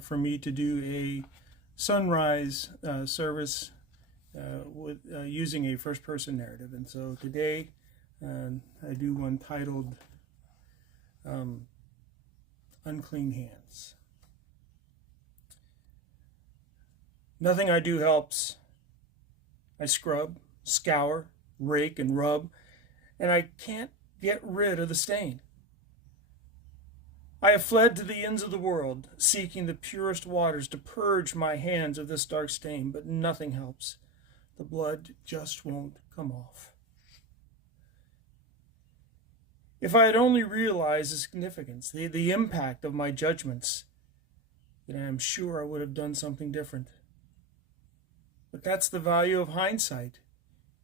for me to do a sunrise service using a first-person narrative. And so today I do one titled Unclean Hands. Nothing I do helps. I scrub, scour, rake, and rub, and I can't get rid of the stain. I have fled to the ends of the world, seeking the purest waters to purge my hands of this dark stain, but nothing helps. The blood just won't come off. If I had only realized the significance, the impact of my judgments, then I am sure I would have done something different. But that's the value of hindsight.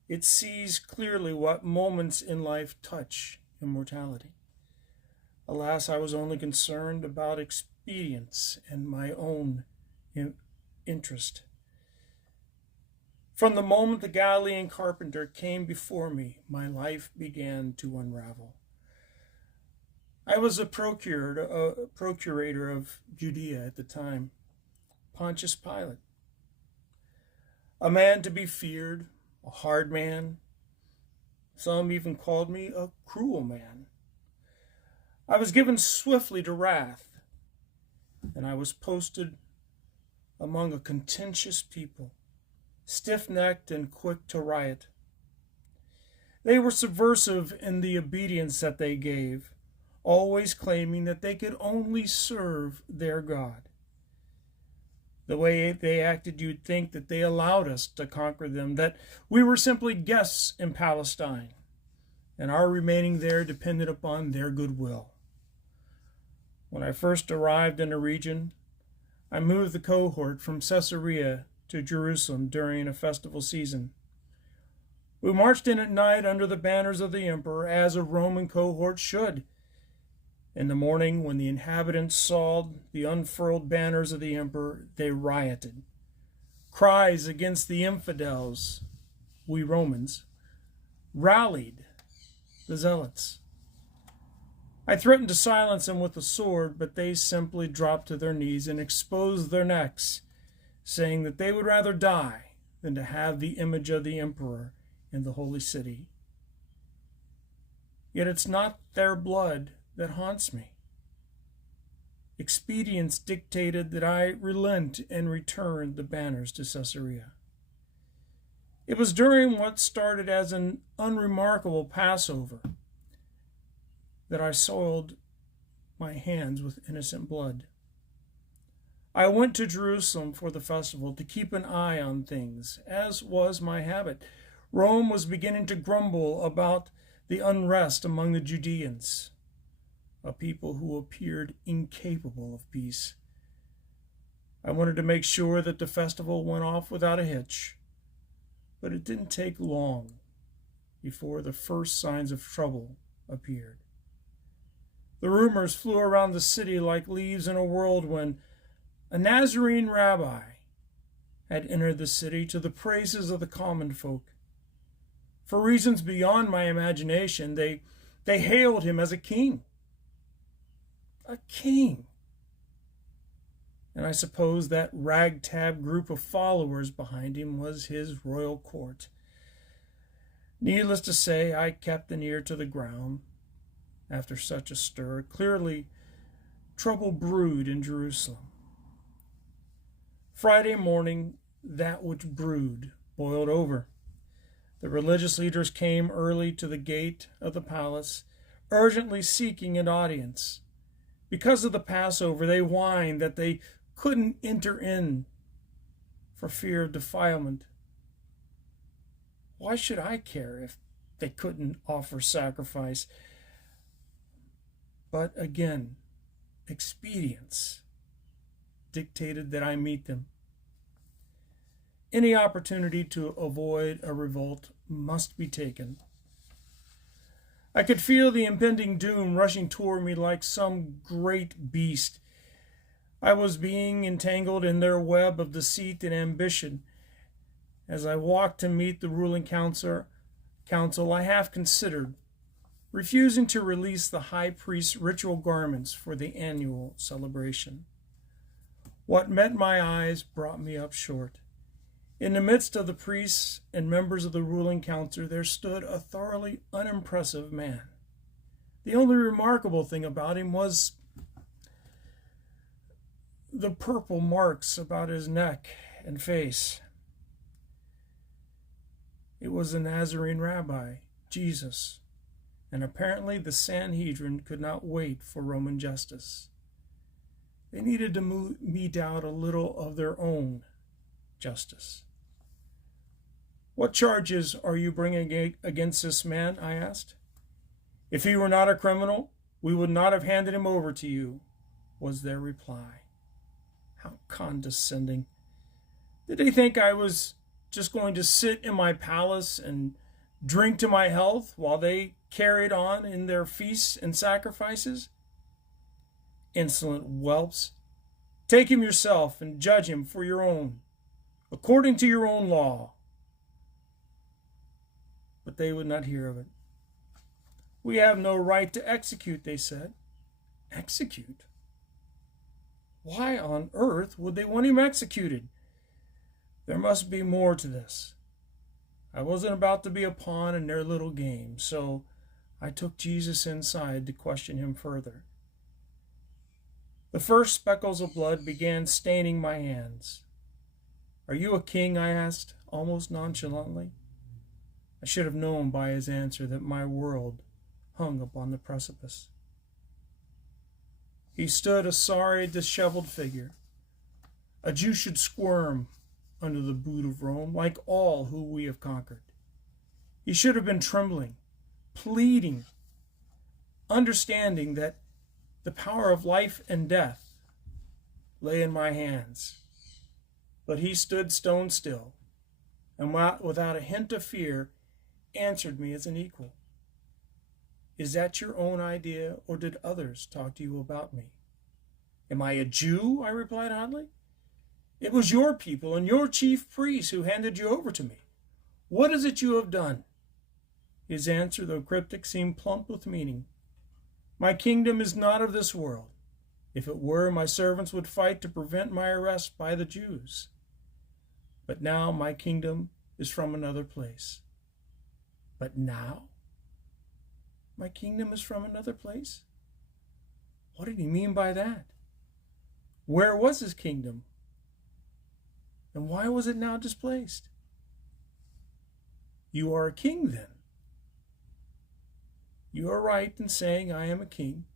It sees clearly what moments in life touch immortality. Alas, I was only concerned about expedience and my own interest. From the moment the Galilean carpenter came before me, my life began to unravel. I was a procurator of Judea at the time, Pontius Pilate. A man to be feared, a hard man. Some even called me a cruel man. I was given swiftly to wrath, and I was posted among a contentious people, stiff-necked and quick to riot. They were subversive in the obedience that they gave, always claiming that they could only serve their God. The way they acted, you'd think that they allowed us to conquer them, that we were simply guests in Palestine, and our remaining there depended upon their goodwill. When I first arrived in the region, I moved the cohort from Caesarea to Jerusalem during a festival season. We marched in at night under the banners of the emperor, as a Roman cohort should. In the morning, when the inhabitants saw the unfurled banners of the emperor, they rioted. Cries against the infidels, we Romans, rallied the zealots. I threatened to silence them with the sword, but they simply dropped to their knees and exposed their necks, saying that they would rather die than to have the image of the emperor in the holy city. Yet it's not their blood that haunts me. Expedience dictated that I relent and return the banners to Caesarea. It was during what started as an unremarkable Passover that I soiled my hands with innocent blood. I went to Jerusalem for the festival to keep an eye on things, as was my habit. Rome was beginning to grumble about the unrest among the Judeans, a people who appeared incapable of peace. I wanted to make sure that the festival went off without a hitch, but it didn't take long before the first signs of trouble appeared. The rumors flew around the city like leaves in a whirlwind. A Nazarene rabbi had entered the city to the praises of the common folk. For reasons beyond my imagination, they hailed him as a king. A king. And I suppose that ragtag group of followers behind him was his royal court. Needless to say, I kept an ear to the ground after such a stir. Clearly, trouble brewed in Jerusalem. Friday morning, that which brewed boiled over. The religious leaders came early to the gate of the palace, urgently seeking an audience. Because of the Passover, they whined that they couldn't enter in for fear of defilement. Why should I care if they couldn't offer sacrifice? But again, expedience dictated that I meet them. Any opportunity to avoid a revolt must be taken. I could feel the impending doom rushing toward me like some great beast. I was being entangled in their web of deceit and ambition. As I walked to meet the ruling council, I half considered refusing to release the high priest's ritual garments for the annual celebration. What met my eyes brought me up short. In the midst of the priests and members of the ruling council, there stood a thoroughly unimpressive man. The only remarkable thing about him was the purple marks about his neck and face. It was the Nazarene rabbi, Jesus, and apparently the Sanhedrin could not wait for Roman justice. They needed to mete out a little of their own justice. "What charges are you bringing against this man?" I asked. "If he were not a criminal, we would not have handed him over to you," was their reply. How condescending. Did they think I was just going to sit in my palace and drink to my health while they carried on in their feasts and sacrifices? Insolent whelps. Take him yourself and judge him for your own, according to your own law. But they would not hear of it. "We have no right to execute," they said. Execute? Why on earth would they want him executed? There must be more to this. I wasn't about to be a pawn in their little game, so I took Jesus inside to question him further. The first speckles of blood began staining my hands. "Are you a king?" I asked, almost nonchalantly. I should have known by his answer that my world hung upon the precipice. He stood a sorry, disheveled figure. A Jew should squirm under the boot of Rome, like all who we have conquered. He should have been trembling, pleading, understanding that the power of life and death lay in my hands. But he stood stone still, and without a hint of fear, answered me as an equal. "Is that your own idea, or did others talk to you about me?" "Am I a Jew?" I replied hotly. "It was your people and your chief priests who handed you over to me. What is it you have done?" His answer, though cryptic, seemed plump with meaning. "My kingdom is not of this world. If it were, my servants would fight to prevent my arrest by the Jews. But now my kingdom is from another place." But now? My kingdom is from another place? What did he mean by that? Where was his kingdom? And why was it now displaced? "You are a king, then?" "You are right in saying I am a king.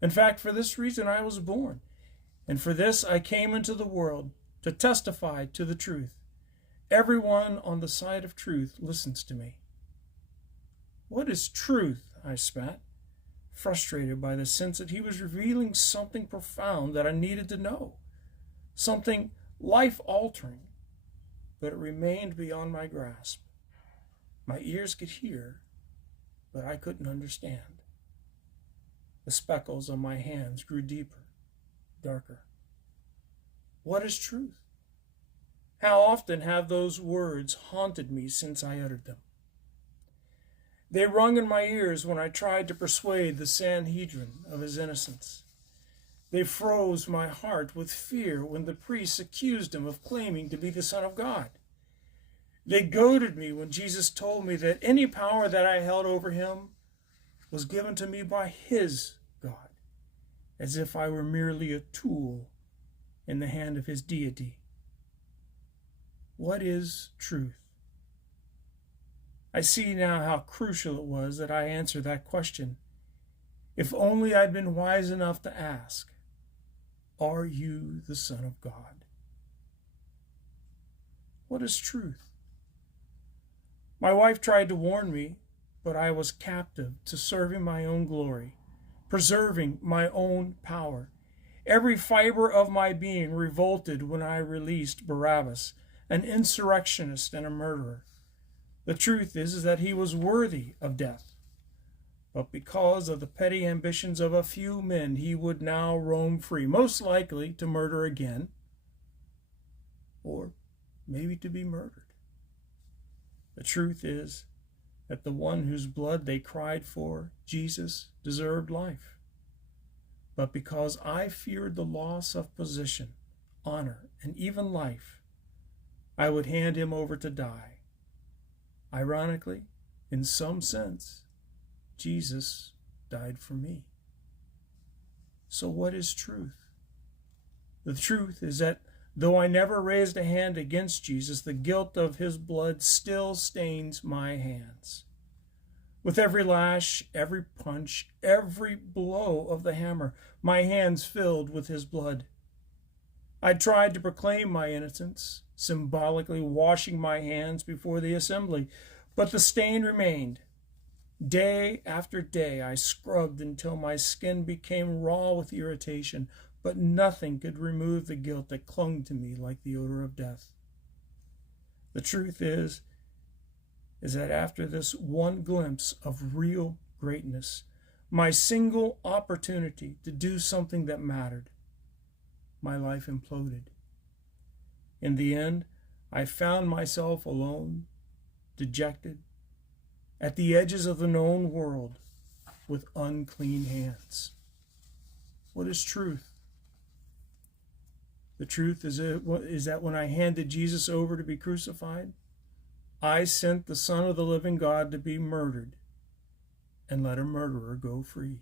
In fact, for this reason I was born, and for this I came into the world, to testify to the truth. Everyone on the side of truth listens to me." "What is truth?" I spat, frustrated by the sense that he was revealing something profound that I needed to know, something life-altering, but it remained beyond my grasp. My ears could hear, but I couldn't understand. The speckles on my hands grew deeper, darker. What is truth? How often have those words haunted me since I uttered them? They rung in my ears when I tried to persuade the Sanhedrin of his innocence. They froze my heart with fear when the priests accused him of claiming to be the Son of God. They goaded me when Jesus told me that any power that I held over him was given to me by his God, as if I were merely a tool in the hand of his deity. What is truth? I see now how crucial it was that I answer that question. If only I'd been wise enough to ask, "Are you the Son of God?" What is truth? My wife tried to warn me, but I was captive to serving my own glory, preserving my own power. Every fiber of my being revolted when I released Barabbas, an insurrectionist and a murderer. The truth is that he was worthy of death. But because of the petty ambitions of a few men, he would now roam free, most likely to murder again, or maybe to be murdered. The truth is that the one whose blood they cried for, Jesus, deserved life. But because I feared the loss of position, honor, and even life, I would hand him over to die. Ironically, in some sense, Jesus died for me. So what is truth? The truth is that though I never raised a hand against Jesus, the guilt of his blood still stains my hands. With every lash, every punch, every blow of the hammer, my hands filled with his blood. I tried to proclaim my innocence, symbolically washing my hands before the assembly, but the stain remained. Day after day I scrubbed until my skin became raw with irritation, but nothing could remove the guilt that clung to me like the odor of death. The truth is that after this one glimpse of real greatness, my single opportunity to do something that mattered, my life imploded. In the end, I found myself alone, dejected, at the edges of the known world, with unclean hands. What is truth? The truth is that when I handed Jesus over to be crucified, I sent the Son of the living God to be murdered and let a murderer go free.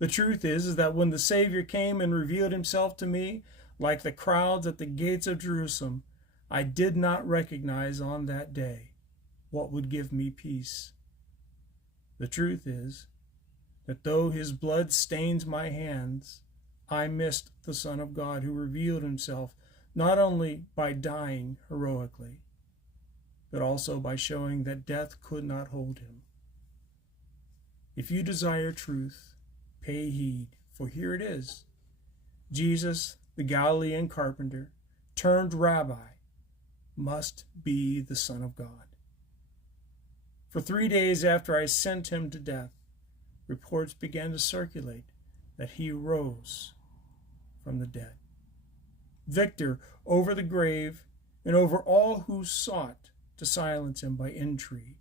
The truth is that when the Savior came and revealed himself to me, like the crowds at the gates of Jerusalem, I did not recognize on that day what would give me peace. The truth is that though his blood stains my hands, I missed the Son of God who revealed himself not only by dying heroically, but also by showing that death could not hold him. If you desire truth, pay heed, for here it is. Jesus, the Galilean carpenter, turned rabbi, must be the Son of God. For 3 days after I sent him to death, reports began to circulate that he rose from the dead, victor over the grave and over all who sought to silence him by intrigue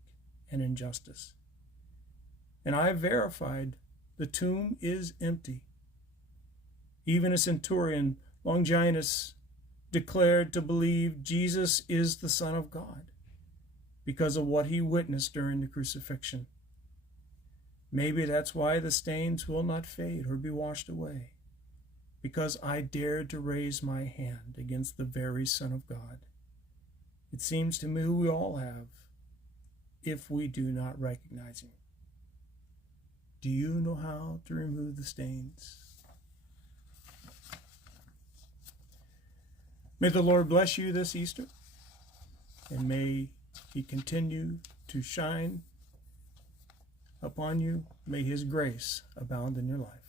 and injustice. And I verified the tomb is empty. Even a centurion, Longinus, declared to believe Jesus is the Son of God because of what he witnessed during the crucifixion. Maybe that's why the stains will not fade or be washed away, because I dared to raise my hand against the very Son of God. It seems to me we all have, if we do not recognize him. Do you know how to remove the stains? May the Lord bless you this Easter, and may he continue to shine upon you. May his grace abound in your life.